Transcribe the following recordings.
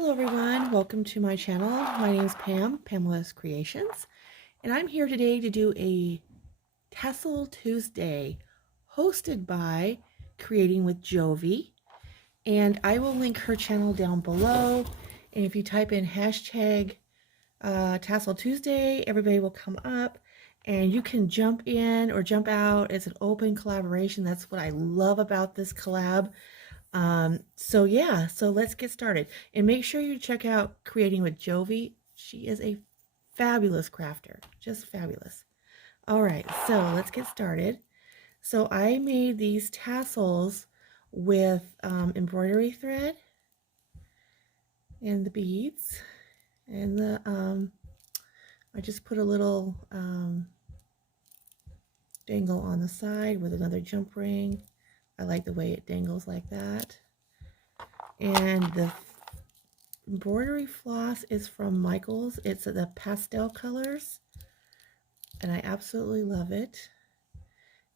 Hello everyone, welcome to my channel. My name is Pam, Pamela's Creations, and I'm here today to do a Tassel Tuesday hosted by Creating with Jovi, and I will link her channel down below, and if you type in hashtag Tassel Tuesday, everybody will come up and you can jump in or jump out. It's an open collaboration. That's what I love about this collab. So yeah, so let's get started. And make sure you check out Creating with Jovi. She is a fabulous crafter, just fabulous. All right, so let's get started. So I made these tassels with embroidery thread and the beads. And I just put a little dangle on the side with another jump ring. I like the way it dangles like that. And the embroidery floss is from Michaels. It's the pastel colors, and I absolutely love it.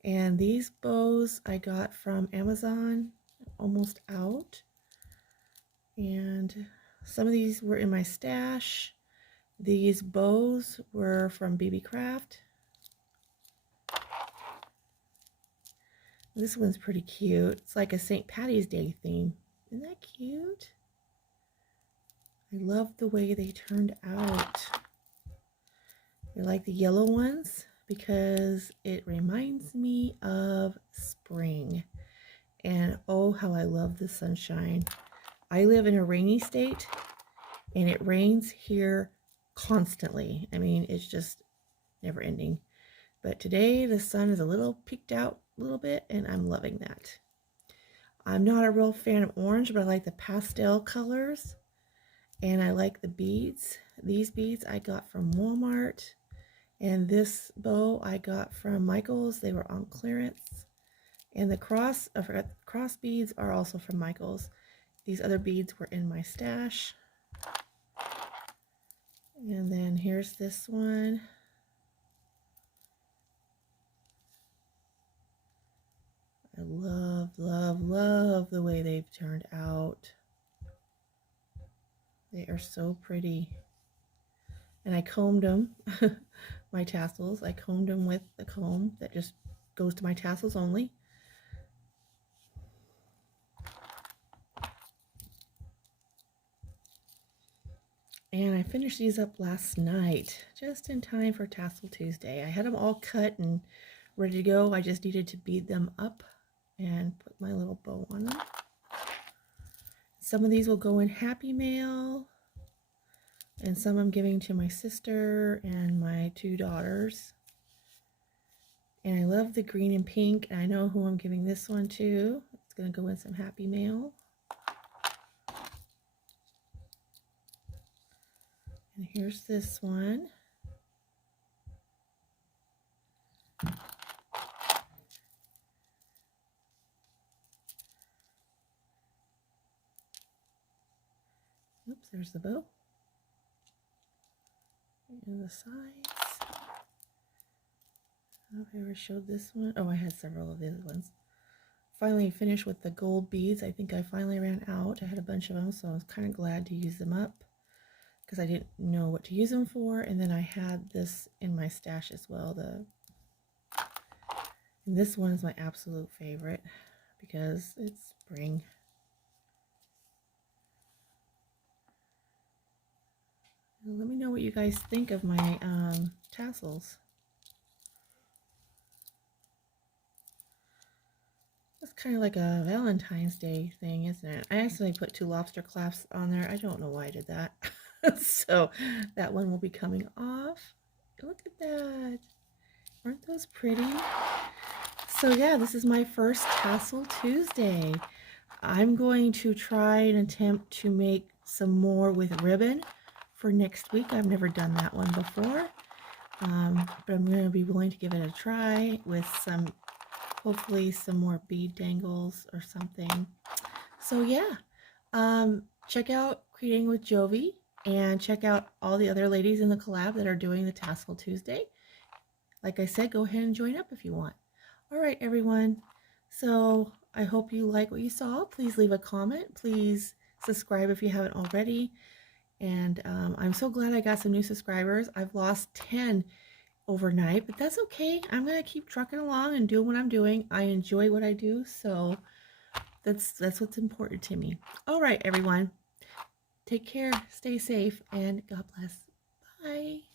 And these bows I got from Amazon, almost out. And some of these were in my stash. These bows were from BB Craft. This one's pretty cute. It's like a St. Patty's Day theme. Isn't that cute? I love the way they turned out. I like the yellow ones because it reminds me of spring. And oh, how I love the sunshine. I live in a rainy state and it rains here constantly. I mean, it's just never ending. But today the sun is a little peeked out a little bit and I'm loving that. I'm not a real fan of orange, but I like the pastel colors and I like the beads. These beads I got from Walmart, and this bow I got from Michaels. They were on clearance. And the cross beads are also from Michaels. These other beads were in my stash. And then here's this one. I love, love, love the way they've turned out. They are so pretty. And I combed them, my tassels. I combed them with a comb that just goes to my tassels only. And I finished these up last night, just in time for Tassel Tuesday. I had them all cut and ready to go. I just needed to bead them up and put my little bow on them. Some of these will go in Happy Mail, and some I'm giving to my sister and my two daughters. And I love the green and pink, and I know who I'm giving this one to. It's going to go in some Happy Mail. And here's this one. Oops, there's the bow. And the sides. I don't know if I ever showed this one. Oh, I had several of these ones. Finally finished with the gold beads. I think I finally ran out. I had a bunch of them, so I was kind of glad to use them up because I didn't know what to use them for. And then I had this in my stash as well. And this one is my absolute favorite because it's spring. Let me know what you guys think of my tassels. It's kind of like a Valentine's Day thing, isn't it? I accidentally put two lobster clasps on there. I don't know why I did that. So that one will be coming off. Look at that. Aren't those pretty? So yeah, this is my first Tassel Tuesday. I'm going to try and attempt to make some more with ribbon for next week. I've never done that one before, but I'm going to be willing to give it a try with some, hopefully some more bead dangles or something. So yeah, check out Creating with Jovi and check out all the other ladies in the collab that are doing the Tassel Tuesday. Like I said, go ahead and join up if you want. All right, everyone. So I hope you like what you saw. Please leave a comment. Please subscribe if you haven't already. And I'm so glad I got some new subscribers. I've lost 10 overnight, but that's okay. I'm going to keep trucking along and doing what I'm doing. I enjoy what I do, so that's what's important to me. All right, everyone. Take care, stay safe, and God bless. Bye.